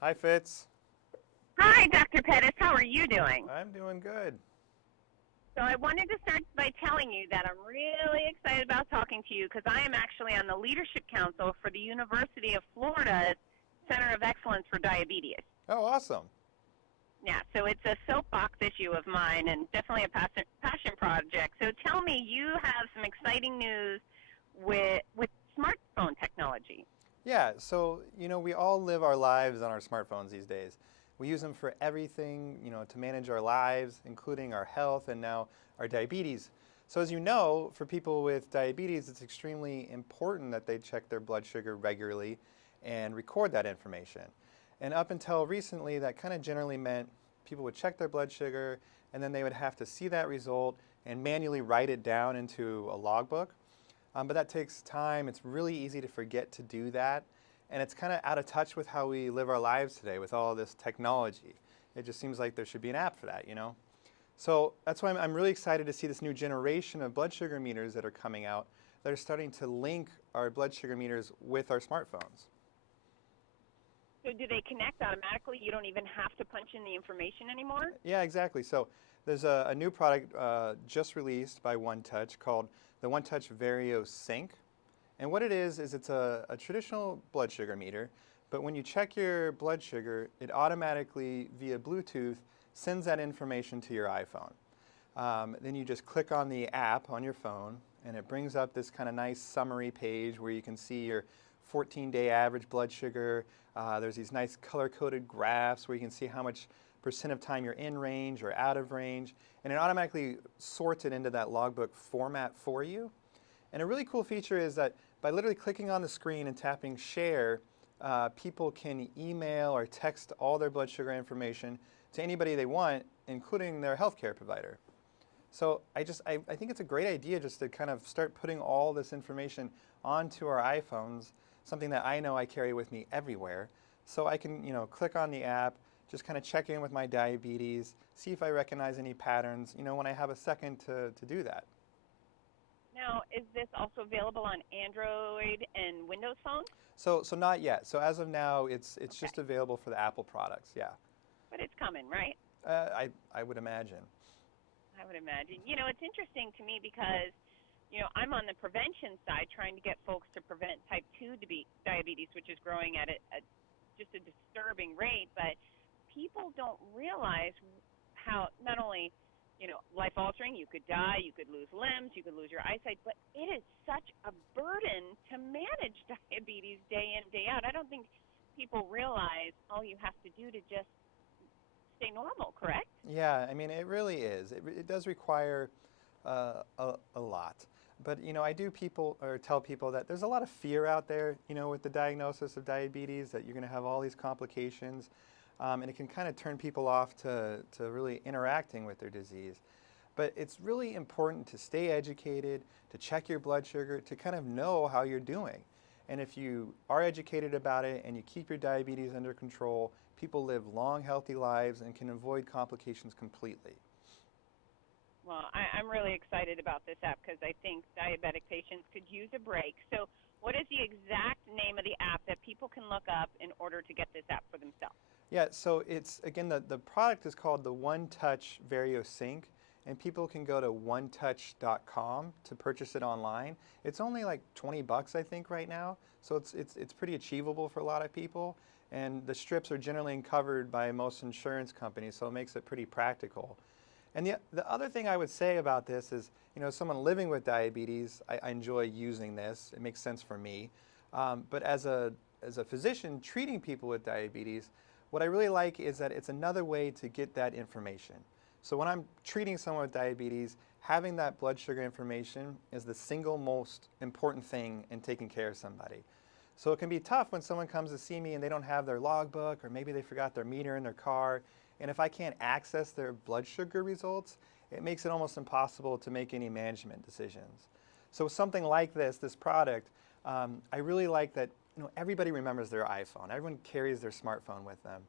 Hi, Fitz. Hi, Dr. Pettis. How are you doing? I'm doing good. So I wanted to start by telling you that I'm really excited about talking to you because I am actually on the Leadership Council for the University of Florida's Center of Excellence for Diabetes. Oh, awesome. Yeah, so it's a soapbox issue of mine and definitely a passion project. So tell me, you have some exciting news with smartphone technology. Yeah, so, we all live our lives on our smartphones these days. We use them for everything, to manage our lives, including our health and now our diabetes. So, as you know, for people with diabetes, it's extremely important that they check their blood sugar regularly and record that information. And up until recently, that kind of generally meant people would check their blood sugar and then they would have to see that result and manually write it down into a logbook. But that takes time. It's really easy to forget to do that. And it's kind of out of touch with how we live our lives today with all this technology. It just seems like there should be an app for that. So that's why I'm really excited to see this new generation of blood sugar meters that are coming out that are starting to link our blood sugar meters with our smartphones. So do they connect automatically? You don't even have to punch in the information anymore? Yeah, exactly. So there's a new product just released by OneTouch called the OneTouch Vario Sync. And what it is it's a traditional blood sugar meter, but when you check your blood sugar, it automatically, via Bluetooth, sends that information to your iPhone. Then you just click on the app on your phone, and it brings up this kind of nice summary page where you can see your 14-day average blood sugar. There's these nice color-coded graphs where you can see how much percent of time you're in range or out of range, and it automatically sorts it into that logbook format for you. And a really cool feature is that by literally clicking on the screen and tapping share, people can email or text all their blood sugar information to anybody they want, including their healthcare provider. So I think it's a great idea just to kind of start putting all this information onto our iPhones, something that I know I carry with me everywhere. So I can, click on the app, just kind of check in with my diabetes, see if I recognize any patterns, when I have a second to do that. Now, is this also available on Android and Windows phones? So not yet. So as of now, it's Okay. just available for the Apple products. Yeah. But it's coming, right? I would imagine. I would imagine. It's interesting to me because, I'm on the prevention side trying to get folks to prevent type 2 diabetes, which is growing at just a disturbing rate. But people don't realize how not only life altering, you could die, you could lose limbs, you could lose your eyesight, but it is such a burden to manage diabetes day in, day out. I don't think people realize all you have to do to just stay normal, correct? Yeah, I mean, it really is. It does require a lot. But, I do tell people that there's a lot of fear out there, with the diagnosis of diabetes, that you're going to have all these complications. And it can kind of turn people off to really interacting with their disease. But it's really important to stay educated, to check your blood sugar, to kind of know how you're doing. And if you are educated about it and you keep your diabetes under control, people live long, healthy lives and can avoid complications completely. Well, I'm really excited about this app because I think diabetic patients could use a break. So what is the exact name of the app that people can look up in order to get this app for themselves? Yeah, so it's, again, the product is called the OneTouch Vario Sync, and people can go to onetouch.com to purchase it online. It's only like 20 bucks, I think, right now, so it's pretty achievable for a lot of people, and the strips are generally covered by most insurance companies, so it makes it pretty practical. And the other thing I would say about this is, someone living with diabetes, I enjoy using this. It makes sense for me. But as a physician treating people with diabetes, what I really like is that it's another way to get that information. So when I'm treating someone with diabetes, having that blood sugar information is the single most important thing in taking care of somebody. So it can be tough when someone comes to see me and they don't have their logbook, or maybe they forgot their meter in their car. And if I can't access their blood sugar results, it makes it almost impossible to make any management decisions. So something like this product, I really like that everybody remembers their iPhone. Everyone carries their smartphone with them.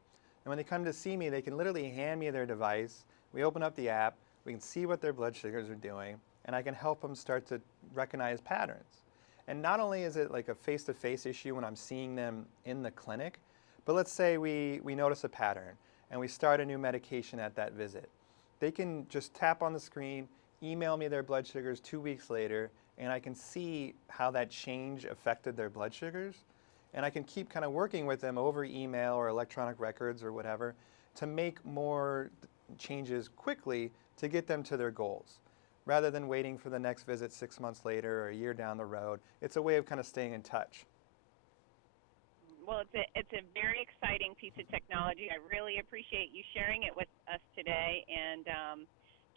And when they come to see me, they can literally hand me their device. We open up the app, we can see what their blood sugars are doing, and I can help them start to recognize patterns. And not only is it like a face-to-face issue when I'm seeing them in the clinic, But let's say we notice a pattern and we start a new medication at that visit. They can just tap on the screen, email me their blood sugars 2 weeks later, and I can see how that change affected their blood sugars. And I can keep kind of working with them over email or electronic records or whatever to make more changes quickly to get them to their goals. Rather than waiting for the next visit 6 months later or a year down the road, it's a way of kind of staying in touch. Well, it's a very exciting piece of technology. I really appreciate you sharing it with us today, and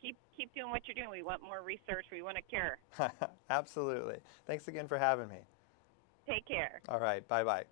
keep doing what you're doing. We want more research. We want a cure. Absolutely. Thanks again for having me. Take care. All right. Bye-bye.